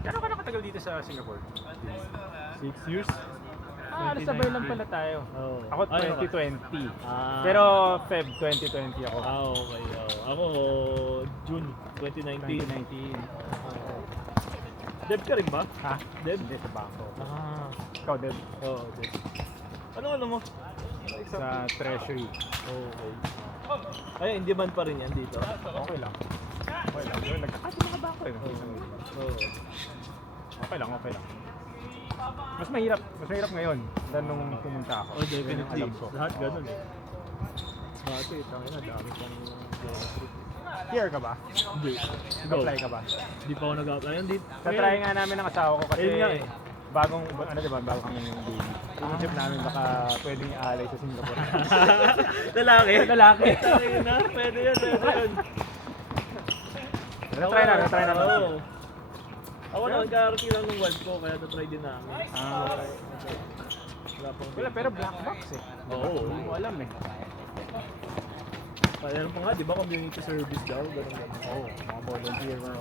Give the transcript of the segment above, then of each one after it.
Gano'n ka nakatagal dito sa Singapore? 6 years? Alas sabay lang pala tayo. Oo. Ako 2020. Ah. Pero Feb 2020 ako. Okay. Ako, June 2019. 2019. Dev ka rin ba? Ha? Dev? Hindi, sa bangko. Ah. Ikaw, Deb? Oo, Dev. Ano mo? Sa Treasury. Okay. Ay, hindi man pa rin yan dito. Okay lang. Okay lang. Pero nagkakati mga bangko eh. Oo. Okay lang. Mas mahirap ngayon than nung pumunta ako. Oh, Yun ang definitely. alam ko. Lahat ganun eh. Dati, tangina, dami pang Here ka ba? Hindi. Nag-apply ka ba? Hindi pa ako nag-apply. Hindi. Natry nga namin ng asawa ko kasi Ayun nga eh. bagong, ano diba, bago kami yung baby. Inisip namin baka pwedeng i-alay sa Singapore. Lalaki? Lalaki. Tangina, pwede yun. Natry namin. Oo. Ako na, nagkarating lang ng wife ko, kaya na-try din namin. Okay. Wala, pero black box eh. Oo. Hindi mo alam eh. Meron pa nga, di ba, community service daw? Ganun. Oo, mga volunteer. Diba?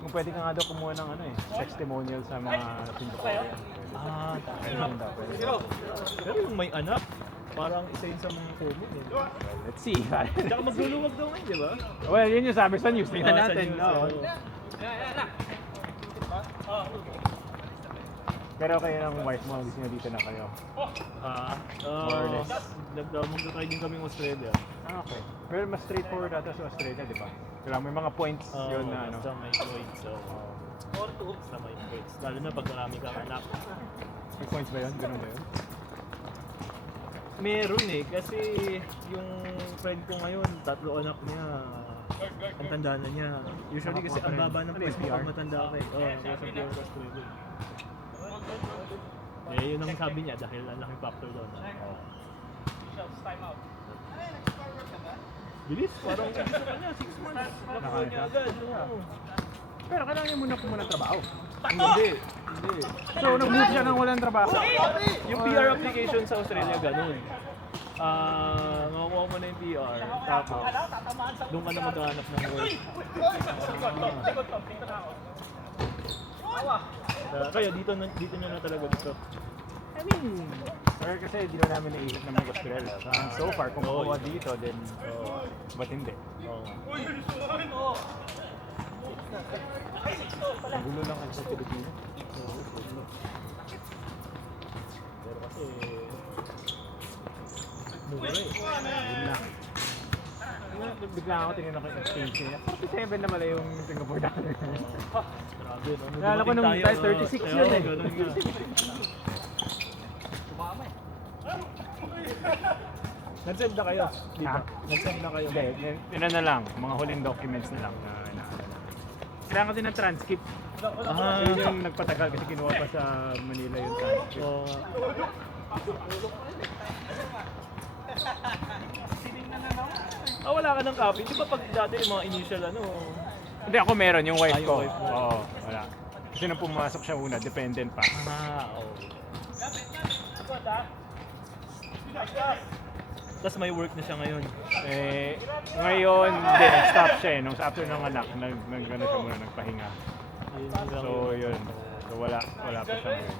Kung pwede ka nga daw kumuha ng ano eh, testimonial sa mga Singaporean. Ah, Ayun daw, pwede. pero yung may anak, parang isa yun sa mga common eh. Well, let's see. Tsaka magluluwag daw ngayon, di ba? Well, yun yung sabi sa news. Tingnan Sa natin. news, No? oo. Pero kayo ng wife mo, gusto niya dito na kayo. More or less. Magta-try din kami ng Australia. Okay. Pero mas straightforward ata sa Australia, di ba? Kailangan may mga points yun na ano. Basta may points. Basta may points. Lalo na pag marami kang anak. May points ba yun? Ganun ba yun? Meron eh, kasi yung friend ko ngayon, 3 anak niya. Ang tanda na niya. Usually kasi ang baba ng points mo pag matanda ka eh. Oo, nasa PR sa Australia. Eh, yun ang sabi niya dahil ang laking factor doon. Bilis, parang sa kanya, 6 months. Nakuha niya agad. Oo. Pero kailangan niya muna kumuha ng trabaho. Hindi. So, nag-move siya ng walang trabaho. Yung PR application sa Australia, ganun. Makukuha mo na yung PR, tapos doon ka na maghanap ng work. Kaya dito nyo na talaga gusto. I mean, sir, kasi di na namin naisip na mag-Australia. So far, kung makuha dito, then, ba't hindi? Gulo lang ako sa Pilipinas. Pero kasi, mura eh. Yun lang. Bigla ako tingin ako yung exchange niya. 47 na pala yung Singapore dollar. Grabe, no? Nalala ko nung tayo, 36 yun eh. Ganun nga. Nag-send na kayo? Di ba? Ha? Nag-send na kayo? Hindi, yun na lang. Mga huling documents na lang na inaalala. Kailangan kasi ng transcript. Yun yung nagpatagal kasi kinuha pa sa Manila yung transcript. So, wala ka ng copy. Di ba pag dati yung mga initial ano? Hindi, ako meron, yung wife Yung ko. wife mo. Oo, wala. Kasi nung pumasok siya una, dependent pa. Okay. Tapos may work na siya ngayon. Eh, ngayon, hindi, nag-stop siya eh. Nung after ng anak, nag-ano siya muna, nagpahinga. Yun lang So, yun. So, wala pa siya ngayon.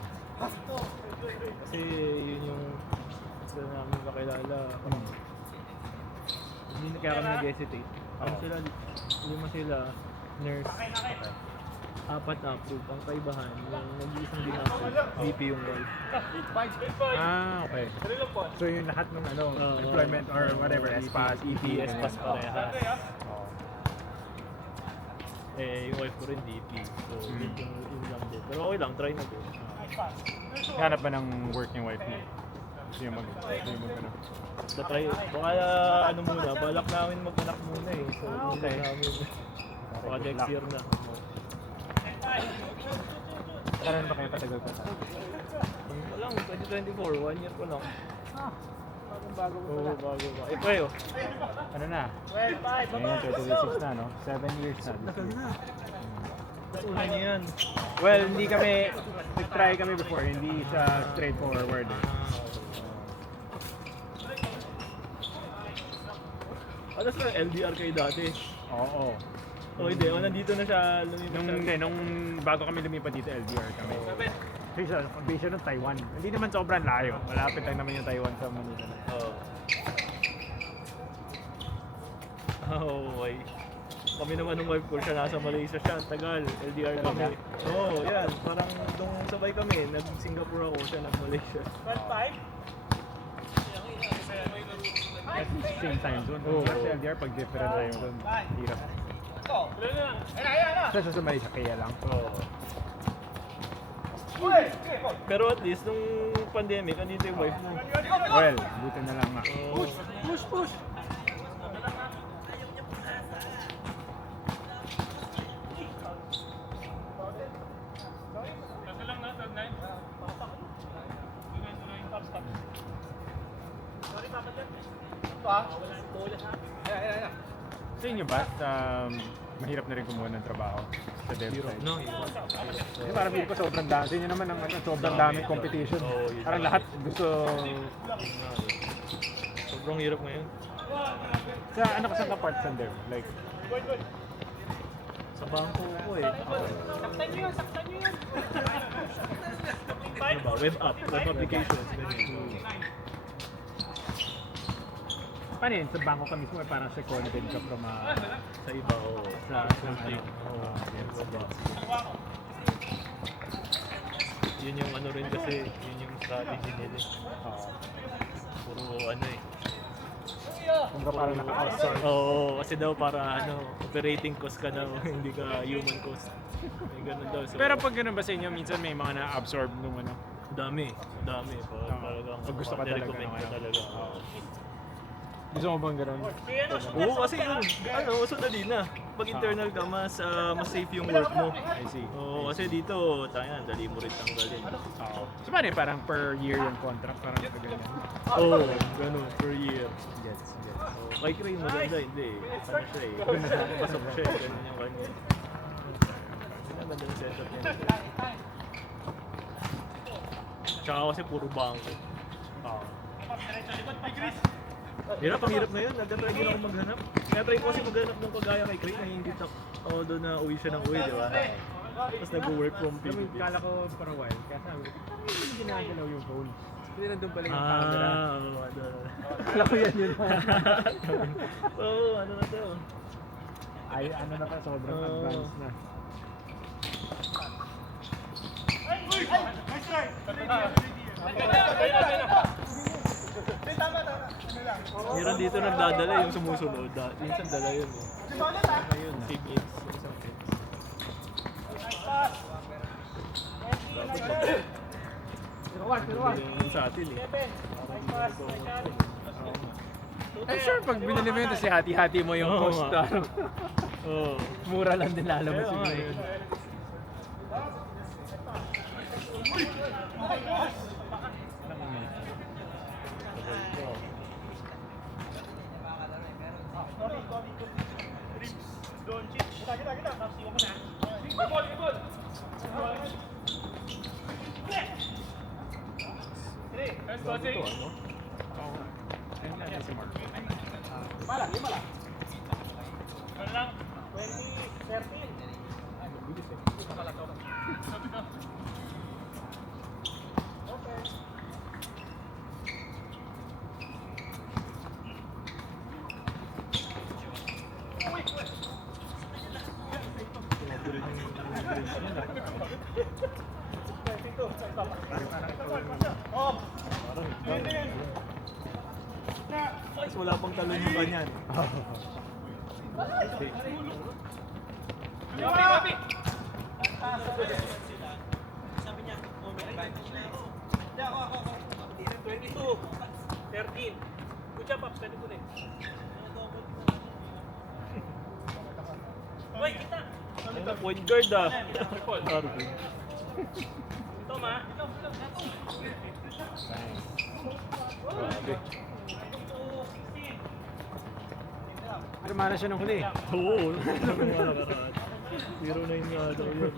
Kasi yun yung gusto namin kakilala. Hindi kaya kami nag-hesitate. Ano sila, 5 sila, nurse. 4 na approved. Ang kaibahan, yung nag-iisang din approved, VP yung wife. Ah, okay. So, yung lahat ng ano, employment or whatever, SPAS, EPS, ganyan. PAS parehas. Oo. Eh, yung wife ko rin DP. So, yun lang din. Pero okay lang, try na din. Hanap ba ng work yung wife mo? Hindi mag ano. Try, baka ano muna, balak namin mag-anak muna eh. So, Okay. namin. Baka good next luck. year na. Kailan ba kayo patagal pa sa? Wala, 2024, 1 year ko lang. Bagong bago Oo, bago ba. Eh, kayo? Ano na? Ngayon, 2026 na, no? 7 years na. Tagal na. Mas una niyo yan. Well, hindi kami, nag-try kami before, hindi siya straightforward. Eh. Ano sa LDR kayo dati? Oo. O hindi, o nandito na siya lumipat Nung bago kami lumipat dito, LDR kami. Kasi sa base ng Taiwan. Hindi naman sobrang layo. Malapit lang naman yung Taiwan sa Manila. Oo. Okay. Kami naman nung wife ko siya, nasa Malaysia siya, ang tagal, LDR kami. Oo, yan. Parang nung sabay kami, nag-Singapore ako, siya nag-Malaysia. 1.5? Same time zone. Oo. Kasi LDR pag different time zone, hirap. Sa Malaysia kaya lang. Oo. Pero at least, nung pandemic, andito yung wife mo. Well, buti na lang nga. Push! Sa inyo ba, mahirap na rin kumuha ng trabaho sa dev side? No, Kasi parang feel ko sobrang dami. Sa inyo naman ang sobrang daming competition. Oo, yun. Parang lahat gusto... sobrang hirap ngayon. Sa ano ka sa part sa dev? Like, Sa bangko ko eh. Saktan nyo yun! Ano ba? Web app, web applications. ganyan. paano yun? Sa bangko ka mismo, parang seconded ka from Sa iba, oo. sa ano? Yun yung ano rin kasi, yun yung strategy nila. Puro ano eh. Kung ka parang naka-outsource. Oo, kasi daw para ano, operating cost ka daw, hindi ka human cost. May ganun daw. So, Pero pag ganun ba sa inyo, minsan may mga na-absorb nung ano? dami. Pag gusto ka talaga, recommend okay. ka talaga. Gusto mo bang ganun? Oo, kasi yung, ano, sandali na. Pag internal ka, mas safe yung work mo. I see. Oo, kasi dito, tayo dali mo rin tanggalin. Oo. So paano yun? Parang per year yung contract? Parang ganyan. Oo, ganun, per year. Gets. Oh, kay Cray maganda, hindi eh. Ano siya eh. Pasok siya eh. Ganun yung kanya. Maganda yung setup niya. Tsaka kasi puro bangko. Oo. Ang hirap na yun. Nagtatry din ako maghanap. Kaya try ko kasi maghanap ng kagaya kay Cray. Naiingit ako doon na uwi siya ng uwi, di ba? Tapos nag-work from Alam mo, PBB. kala ko for a while, kaya sabi ko, parang hindi ginagalaw yung phone. Kasi nandun pala yung camera. Oo, ano. Kala ko yan yun. Oo, ano na to. Ay, ano na pa, sobrang Oo. advanced na. Meron dito nagdadala yung sumusunod. Minsan dala yun eh. Ayun, sig hits. Isang hits. Yung sa atin eh. I'm sure pag binili mo yun, tapos hati-hati mo yung Oo cost. nga. Oo. Mura lang din lalabas Kaya nga siguro. yun. Bago to, ano? Oo nga. Ayun lang si Mark. Tapos wala pang talon yung kanyan. Ano, point guard ah. Arvin. Grabe. Pero mana siya nung huli. Oo, sabi mo nakaraan. 0-9 nga daw yun.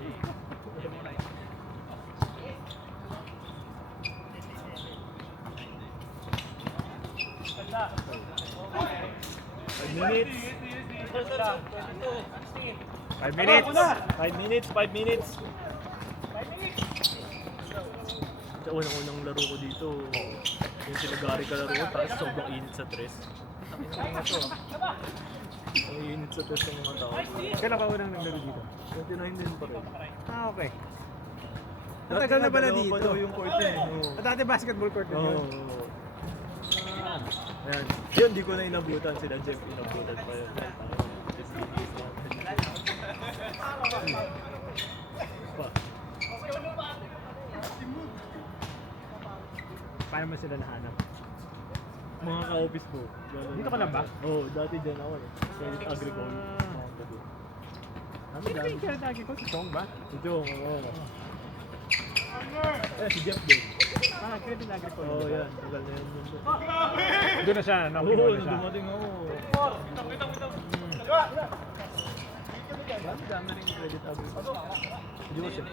5 minutes. 5 minutes. 5 minutes, 5 minutes. Sa unang-unang laro ko dito, yung sila Gary kalaro ko, tapos sobrang init sa tres. Ang init sa tres ng mga tao. Kailan ka unang naglaro dito? 29 din pa rin. Ah, okay. Dati Natagal na pala dalawa dito. pa daw yung court eh. Oo. At dati basketball court din Oo. yun. Ayan. Yun, di ko na inabutan. Sila Jeff inabutan pa yun. Pa. Paano mo sila nahanap? Mga ka-office ko. Dito ka na ba? Oo, dati dyan ako eh. Credit Agricole. Sino ba yung kinatagi ko? Si Chong ba? Si Jong, oo. Eh, si Jeff din. Ah, Credit Agricole. Oo, yan. Tagal na yun. Doon na siya, Oo, nakinuha na nung siya. dumating ako. Dami rin yung Credit Agricole. Si Joseph.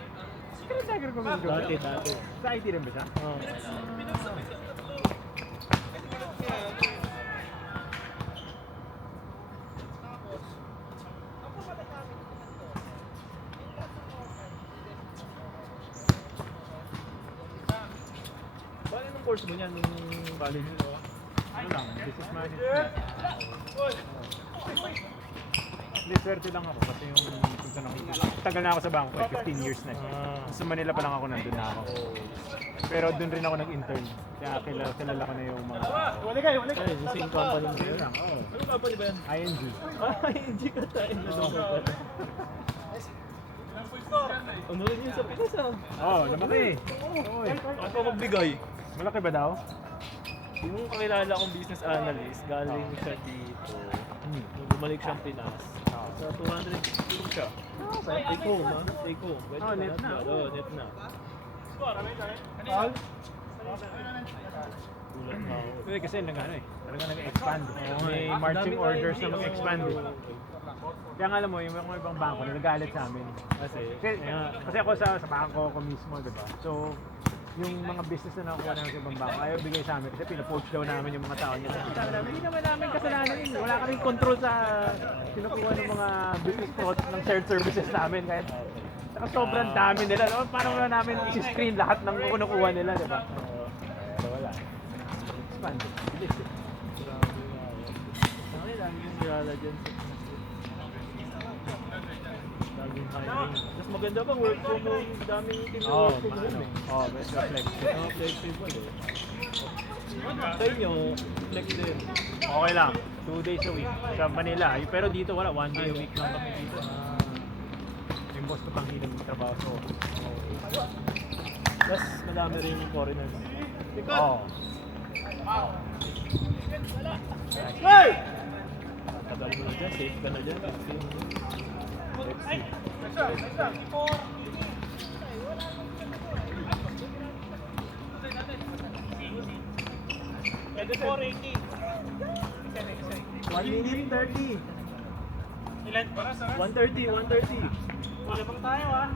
Credit Agricole mo Dati. Sa IT rin ba siya? Oo. Bali nung course mo niyan, nung college mo? Ano lang, business management. Hindi, swerte lang ako kasi yung kung saan ako. Tagal na ako sa bangko, 15 years na. Sa Manila pa lang ako, nandun na ako. Pero doon rin ako nag-intern. Kaya kilala ko na yung mga... Ay, yung same company mo yun. Oo. Ano company ba yan? ING. Hindi ka tayo na doon. Ano rin yun sa Pinas ah? Oo, lumaki. Oo. Ako magbigay. Malaki ba daw? Yung kakilala kong business analyst, galing siya dito. Nung bumalik siyang Pinas. Sa 250 siya. Take home ha? Take home. Pwede Oh, ka net na. Oo, net na. Gulat na ako. Kasi talaga nag-expand. May Ang marching daming orders ING, na mag-expand. oo. Kaya nga alam mo, yung mga ibang bangko, nagagalit sa amin. Kasi ako sa bangko ko mismo, di ba? So, yung mga business na nakuha namin sa ibang bangko, ayaw bigay sa amin kasi pinapoach daw namin yung mga tao niya. Sabi namin, hindi naman namin kasalanan yun. Wala kaming control sa kinukuha ng mga business process ng shared services namin. Kahit saka sobrang dami nila. No? Paano wala namin isi-screen lahat ng kinukuha nila, di ba? So, wala. Expand. Bilis eh. Grabe nga yun. Ang dami yung nilala dyan sa daming hiring. Tapos maganda pa, work from home, daming team na work from home eh. Best reflex. Flexible eh. Sa inyo, flex din. Okay lang. 2 days a week sa Manila. Pero dito wala. 1 day a week lang kami dito. Yung boss ko pang hilang ng trabaho. So, Tapos madami rin yung foreigners. Oo. Hey! Tagal mo na dyan, safe ka na dyan. Let's see. Pwede 480. 1 minute 30. Ilan? Para sa 130, 130. wala bang tayo ah?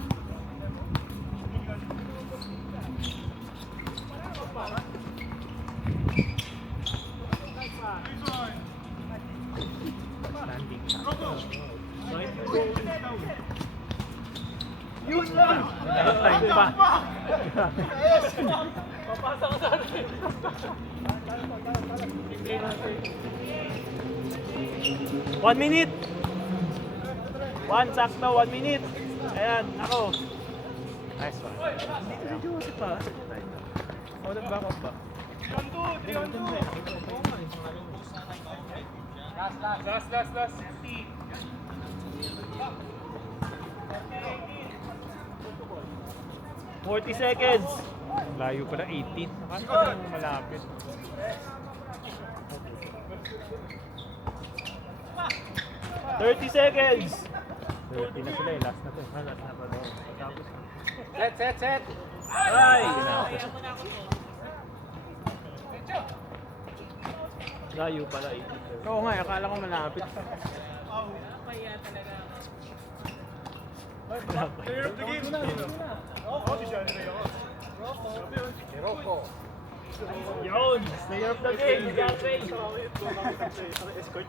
Landing. Yun lang! Time pa. Papasa ka sa atin. 1 minute! 1 sakto, 1 minute! Ayan, ako. Nice one. Dito si Joseph pa. O, nag-back up ba? 3-2. Last. 40 seconds! Layo pala 18. Akala ko malapit. 30 seconds! 30 na sila eh. Last na to. Last na pa daw. Set. Ay! Layo pala 80. Oo nga, akala ko malapit. Yun! Player of the game! Gary! Escort.